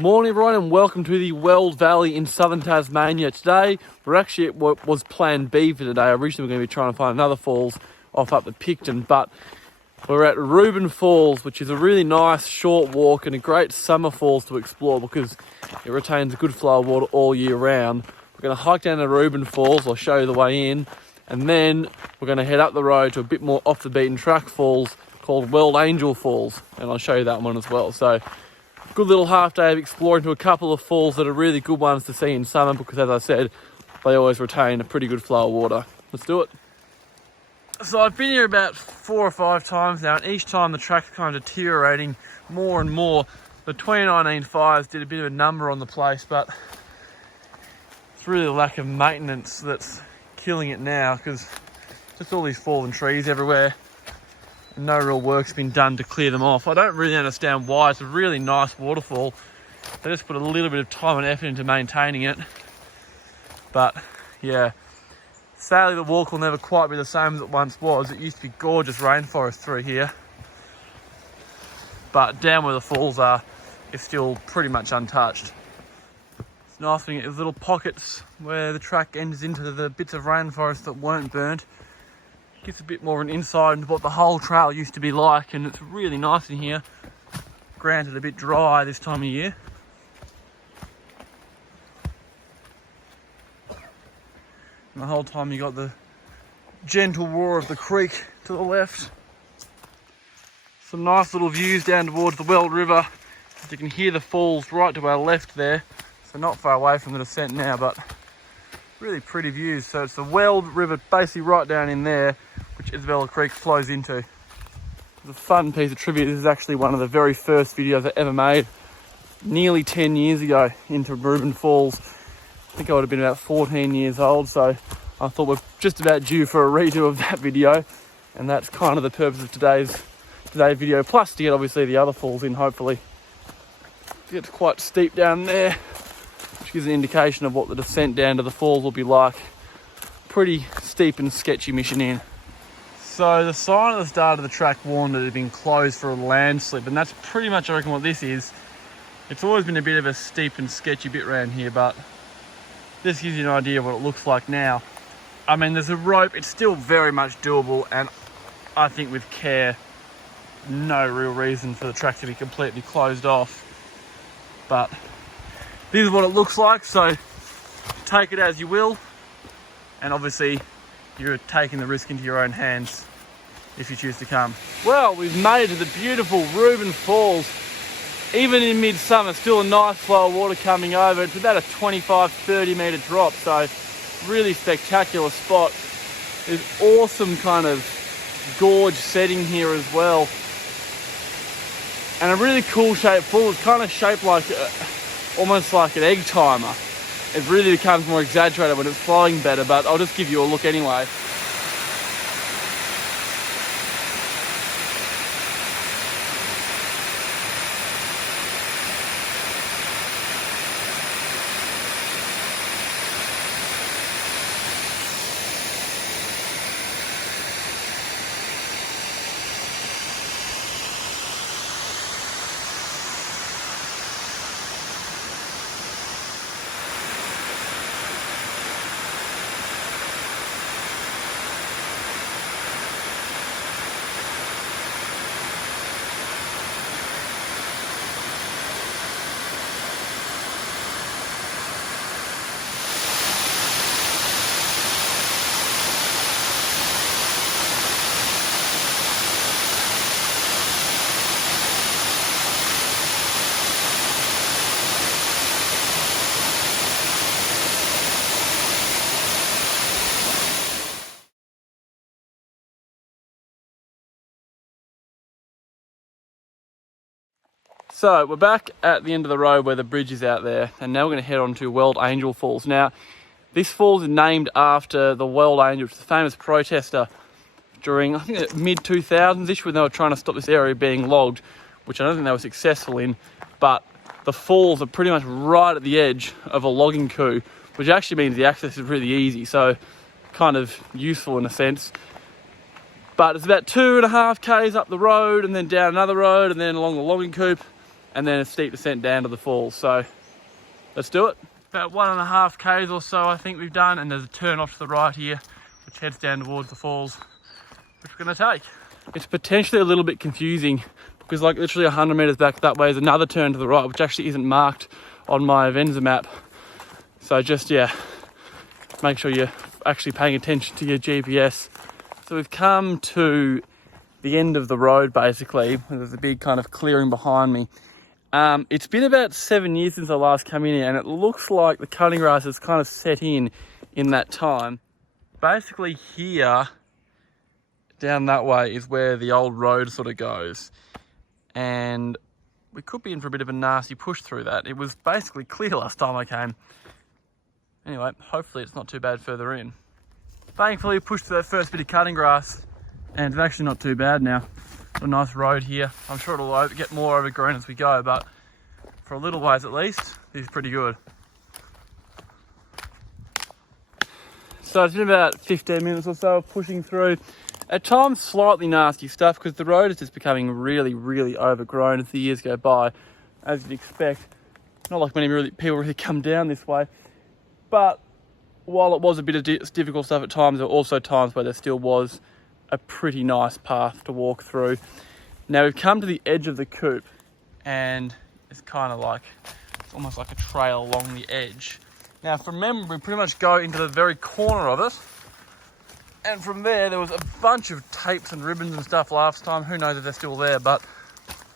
Morning everyone and welcome to the Weld Valley in southern Tasmania. Today we're actually at what was plan B for today. Originally we're going to be trying to find another falls off up the Picton, but we're at Reuben Falls, which is a really nice short walk and a great summer falls to explore because it retains a good flow of water all year round. We're going to hike down to Reuben Falls. I'll show you the way in, and then we're going to head up the road to a bit more off the beaten track falls called Weld Angel Falls, and I'll show you that one as well. So good little half day of exploring to a couple of falls that are really good ones to see in summer because, as I said, they always retain a pretty good flow of water. Let's do it. So I've been here about 4 or 5 times now, and each time the track's kind of deteriorating more and more. The 2019 fires did a bit of a number on the place, but it's really the lack of maintenance that's killing it now because just all these fallen trees everywhere. No real work's been done to clear them off. I don't really understand why. It's a really nice waterfall. They just put a little bit of time and effort into maintaining it. But yeah, sadly the walk will never quite be the same as it once was. It used to be gorgeous rainforest through here. But down where the falls are, it's still pretty much untouched. It's nice thing, there's little pockets where the track enters into the bits of rainforest that weren't burnt. Gives a bit more of an insight into what the whole trail used to be like, and it's really nice in here. Granted, a bit dry this time of year. And the whole time you got the gentle roar of the creek to the left. Some nice little views down towards the Weld River. You can hear the falls right to our left there, so not far away from the descent now, but really pretty views. So it's the Weld River basically right down in there, which Isabella Creek flows into. It's a fun piece of trivia. This is actually one of the very first videos I ever made, nearly 10 years ago, into Reuben Falls. I think I would have been about 14 years old, so I thought we're just about due for a redo of that video, and that's kind of the purpose of today's video, plus to get obviously the other falls in, hopefully. It gets quite steep down there, which gives an indication of what the descent down to the falls will be like. Pretty steep and sketchy mission in. So the sign at the start of the track warned that it had been closed for a landslip, and that's pretty much, I reckon, what this is. It's always been a bit of a steep and sketchy bit around here, but this gives you an idea of what it looks like now. I mean, there's a rope, it's still very much doable, and I think with care, no real reason for the track to be completely closed off. But this is what it looks like, so take it as you will, and obviously you're taking the risk into your own hands if you choose to come. Well, we've made it to the beautiful Reuben Falls. Even in midsummer, still a nice flow of water coming over. It's about a 25-30 metre drop, so really spectacular spot. There's awesome kind of gorge setting here as well. And a really cool shaped fall. It's kind of shaped like almost like an egg timer. It really becomes more exaggerated when it's flowing better, but I'll just give you a look anyway. So we're back at the end of the road where the bridge is out there, and now we're going to head on to Weld Angel Falls. Now, this falls is named after the Weld Angel, which is a famous protester during, I think, the mid-2000s-ish, when they were trying to stop this area being logged, which I don't think they were successful in, but the falls are pretty much right at the edge of a logging coup, which actually means the access is really easy, so kind of useful in a sense. But it's about 2.5 k's up the road, and then down another road, and then along the logging coupe, and then a steep descent down to the falls. So let's do it. About 1.5 k's or so I think we've done, and there's a turn off to the right here which heads down towards the falls, which we're going to take. It's potentially a little bit confusing because like literally 100 meters back that way is another turn to the right, which actually isn't marked on my Avenza map. So just, yeah, make sure you're actually paying attention to your GPS. So we've come to the end of the road basically. There's a big kind of clearing behind me. It's been about 7 years since I last came in here, and it looks like the cutting grass has kind of set in that time. Basically here, down that way is where the old road sort of goes. And we could be in for a bit of a nasty push through that. It was basically clear last time I came. Anyway, hopefully it's not too bad further in. Thankfully, we pushed through that first bit of cutting grass, and it's actually not too bad now. A nice road here. I'm sure it'll get more overgrown as we go, but for a little ways at least, this is pretty good. So it's been about 15 minutes or so of pushing through. At times, slightly nasty stuff because the road is just becoming really, really overgrown as the years go by, as you'd expect. Not like many people really come down this way, but while it was a bit of difficult stuff at times, there were also times where there still was a pretty nice path to walk through. Now we've come to the edge of the coupe, and it's kind of like, it's almost like a trail along the edge. Now from memory, we pretty much go into the very corner of it, and from there was a bunch of tapes and ribbons and stuff last time. Who knows if they're still there, but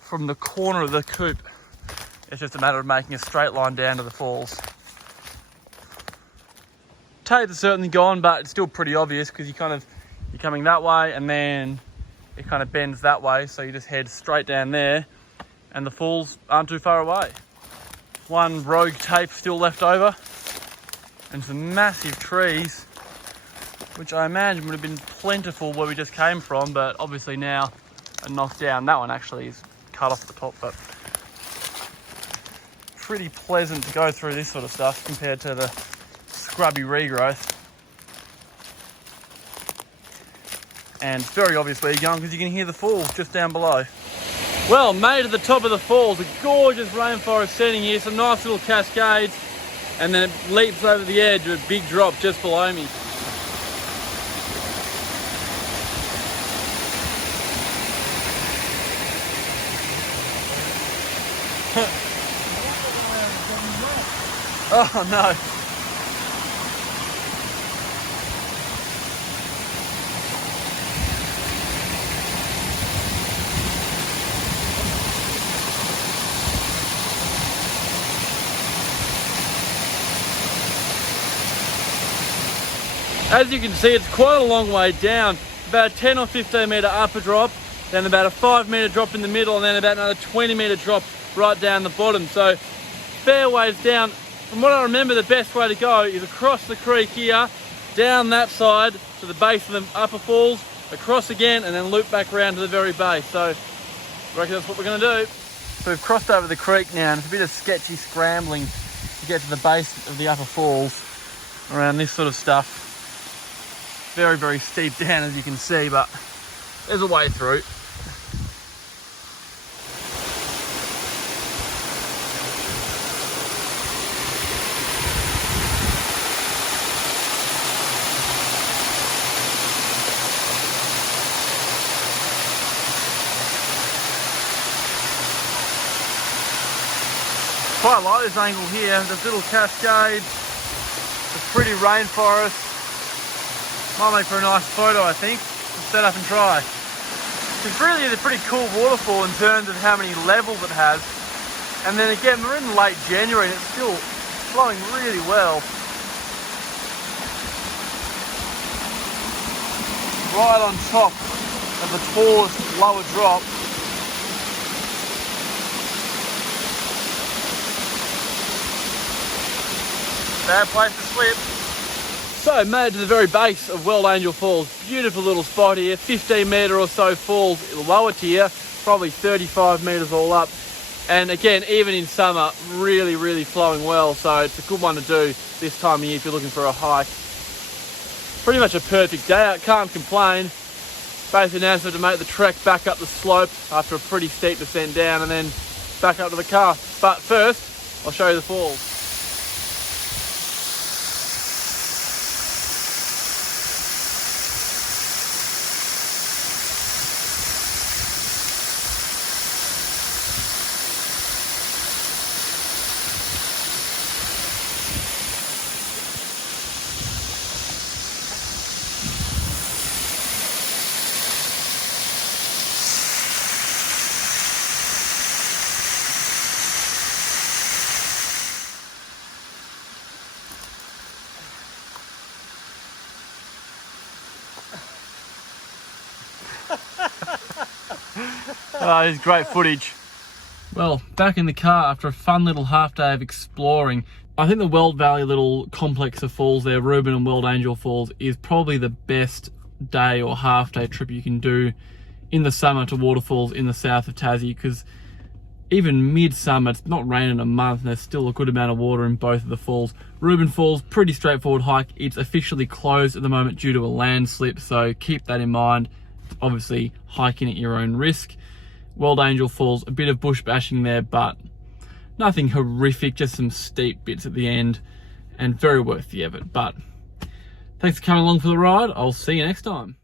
from the corner of the coupe, it's just a matter of making a straight line down to the falls. Tapes are certainly gone, but it's still pretty obvious because you're coming that way and then it kind of bends that way, so you just head straight down there and the falls aren't too far away. One rogue tape still left over and some massive trees, which I imagine would have been plentiful where we just came from, but obviously now are knocked down. That one actually is cut off at the top, but pretty pleasant to go through this sort of stuff compared to the scrubby regrowth. And it's very obvious where you're going because you can hear the falls just down below. Well, made to the top of the falls, a gorgeous rainforest setting here, some nice little cascades, and then it leaps over the edge with a big drop just below me. Oh no. As you can see, it's quite a long way down. About a 10 or 15 metre upper drop, then about a 5 metre drop in the middle, and then about another 20 metre drop right down the bottom. So fair ways down. From what I remember, the best way to go is across the creek here, down that side to the base of the upper falls, across again, and then loop back around to the very base. So I reckon that's what we're going to do. So we've crossed over the creek now, and it's a bit of sketchy scrambling to get to the base of the upper falls around this sort of stuff. Very, very steep down, as you can see, but there's a way through. Quite like this angle here, this little cascade, the pretty rainforest. Might make for a nice photo, I think. Let's set up and try. It's really a pretty cool waterfall in terms of how many levels it has. And then again, we're in late January and it's still flowing really well. Right on top of the tallest lower drop. Bad place to slip. So, made to the very base of Weald Angel Falls. Beautiful little spot here, 15 metre or so falls lower tier, probably 35 metres all up. And again, even in summer, really, really flowing well. So it's a good one to do this time of year if you're looking for a hike. Pretty much a perfect day out, can't complain. Basically now to make the trek back up the slope after a pretty steep descent down, and then back up to the car. But first, I'll show you the falls. Oh, it's great footage. Well, back in the car after a fun little half day of exploring. I think the Weld Valley little complex of falls there, Reuben and Weld Angel Falls, is probably the best day or half day trip you can do in the summer to waterfalls in the south of Tassie, because even midsummer, it's not raining a month and there's still a good amount of water in both of the falls. Reuben Falls, pretty straightforward hike. It's officially closed at the moment due to a landslip, so keep that in mind. Obviously hiking at your own risk. Weld Angel Falls, a bit of bush bashing there, but nothing horrific, just some steep bits at the end and very worth the effort. But thanks for coming along for the ride. I'll see you next time.